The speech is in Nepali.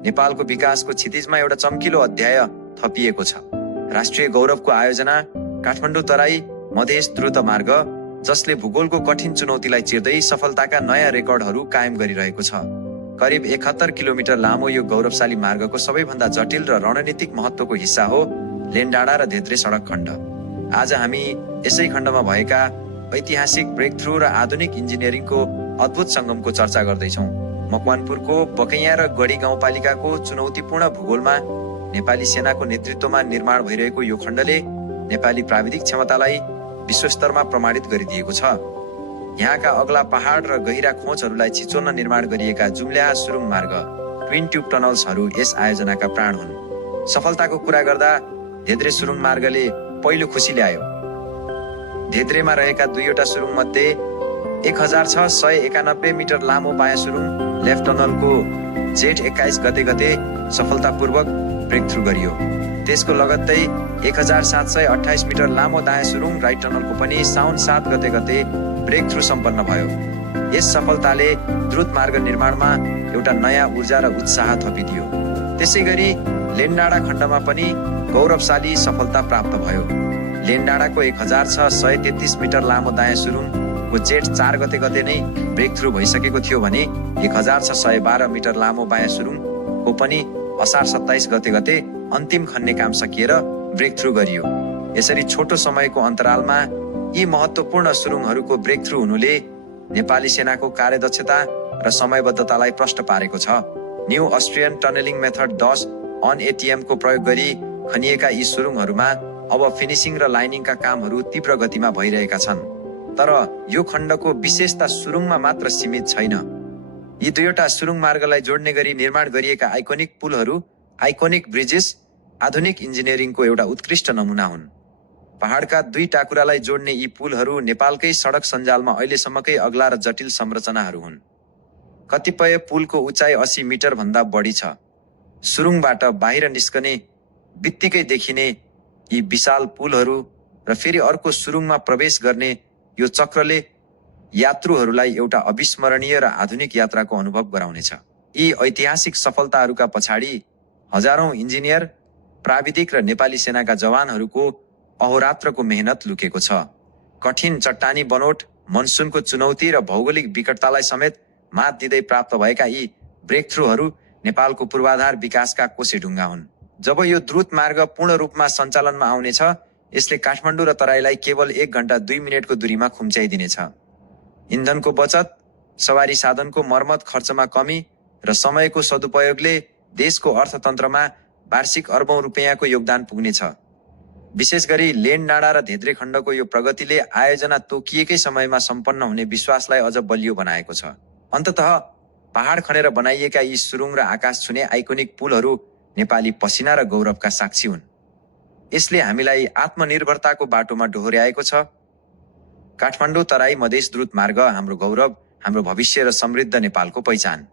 नेपालको विकासको क्षितिजमा एउटा चम्किलो अध्याय थपिएको छ। राष्ट्रिय गौरवको आयोजना काठमाडौँ तराई मधेस द्रुत मार्ग, जसले भूगोलको कठिन चुनौतीलाई चिर्दै सफलताका नयाँ रेकर्डहरू कायम गरिरहेको छ। करिब 71 किलोमिटर लामो यो गौरवशाली मार्गको सबैभन्दा जटिल र रणनीतिक महत्त्वको हिस्सा हो लेनडाँडा र धेद्रे सडक खण्ड। आज हामी यसै खण्डमा भएका ऐतिहासिक ब्रेकथ्रु र आधुनिक इन्जिनियरिङको अद्भुत सङ्गमको चर्चा गर्दैछौँ। मकवानपुरको बकैयाँ र गढी गाउँपालिकाको चुनौतीपूर्ण भूगोलमा नेपाली सेनाको नेतृत्वमा निर्माण भइरहेको यो खण्डले नेपाली प्राविधिक क्षमतालाई विश्वस्तरमा प्रमाणित गरिदिएको छ। यहाँका अग्ला पहाड र गहिरा खोजहरूलाई छिचोल्न निर्माण गरिएका जुम्ल्याहा सुरुङ मार्ग, ट्विन ट्युब टनल्सहरू यस आयोजनाका प्राण हुन्। सफलताको कुरा गर्दा धेद्रे सुरुङ मार्गले पहिलो खुसी ल्यायो। धेद्रेमा रहेका दुईवटा सुरुङ मध्ये 1691 मिटर लामो बायाँ सुरुङ लेफ्ट टनलको जेठ 21 गते सफलतापूर्वक ब्रेकथ्रु गरियो। त्यसको लगत्तै 1728 मिटर लामो दायाँ सुरुङ राइट टनलको पनि साउन 7 गते ब्रेकथ्रु सम्पन्न भयो। यस सफलताले द्रुत मार्ग निर्माणमा एउटा नयाँ ऊर्जा र उत्साह थपिदियो। त्यसै गरी लेनडाँडा खण्डमा पनि गौरवशाली सफलता प्राप्त भयो। लेनडाँडाको 1633 मिटर लामो दायाँ सुरुङको जेठ 4 गते नै ब्रेकथ्रु भइसकेको थियो भने 1612 मिटर लामो बायाँ सुरुङको पनि असार 27 गते अन्तिम खन्ने काम सकिएर ब्रेकथ्रु गरियो। यसरी छोटो समयको अन्तरालमा यी महत्त्वपूर्ण सुरुङहरूको ब्रेकथ्रु हुनुले नेपाली सेनाको कार्यदक्षता र समयबद्धतालाई प्रष्ट पारेको छ। New Austrian tunnelling method 10 N ATM को प्रयोग गरी खनिएका यी सुरुङहरूमा अब फिनिसिङ र लाइनिङका कामहरू तीव्र गतिमा भइरहेका छन्। तर यो खण्डको विशेषता सुरुङमा मात्र सीमित छैन। यी दुईवटा सुरुङ मार्गलाई जोड्ने गरी निर्माण गरिएका आइकोनिक पुलहरू, आइकोनिक ब्रिजेस, आधुनिक इन्जिनियरिङको एउटा उत्कृष्ट नमुना हुन्। पहाडका दुई टाकुरालाई जोड्ने यी पुलहरू नेपालकै सडक सञ्जालमा अहिलेसम्मकै अग्ला र जटिल संरचनाहरू हुन्। कतिपय पुलको उचाइ 80 मिटर भन्दा बढी छ। सुरुङबाट बाहिर निस्कने बित्तिकै देखिने यी विशाल पुलहरू र फेरि अर्को सुरुङमा प्रवेश गर्ने यो चक्रले यात्रुहरूलाई एउटा अविस्मरणीय र आधुनिक यात्राको अनुभव गराउनेछ। यी ऐतिहासिक सफलताहरूका पछाडि हजारौं इन्जिनियर, प्राविधिक र नेपाली सेनाका जवानहरूको अहोरात्रको मेहनत लुकेको छ। कठिन चट्टानी बनोट, मनसुनको चुनौती र भौगोलिक विकटतालाई समेत मात दिँदै प्राप्त भएका यी ब्रेकथ्रुहरू नेपालको पूर्वाधार विकासका कोसेढुङ्गा हुन्। जब यो द्रुत मार्ग पूर्ण रूपमा सञ्चालनमा आउनेछ, यसले काठमाडौँ र तराईलाई केवल 1 घण्टा 2 मिनेटको दूरीमा खुम्च्याइदिनेछ। इन्धनको बचत, सवारी साधनको मर्मत खर्चमा कमी र समयको सदुपयोगले देशको अर्थतन्त्रमा वार्षिक अर्बौं रुपियाँको योगदान पुग्नेछ। विशेष गरी लेनडाँडा र धेद्रे खण्डको यो प्रगतिले आयोजना तोकिएकै समयमा सम्पन्न हुने विश्वासलाई अझ बलियो बनाएको छ। अन्ततः पहाड खनेर बनाइएका यी सुरुङ र आकाश छुने आइकोनिक पुलहरू नेपाली पसिना र गौरवका साक्षी हुन्। यसले हामीलाई आत्मनिर्भरताको बाटोमा डोहोर्याएको छ। काठमाडौँ तराई मधेस द्रुत मार्ग हाम्रो गौरव, हाम्रो भविष्य र समृद्ध नेपालको पहिचान।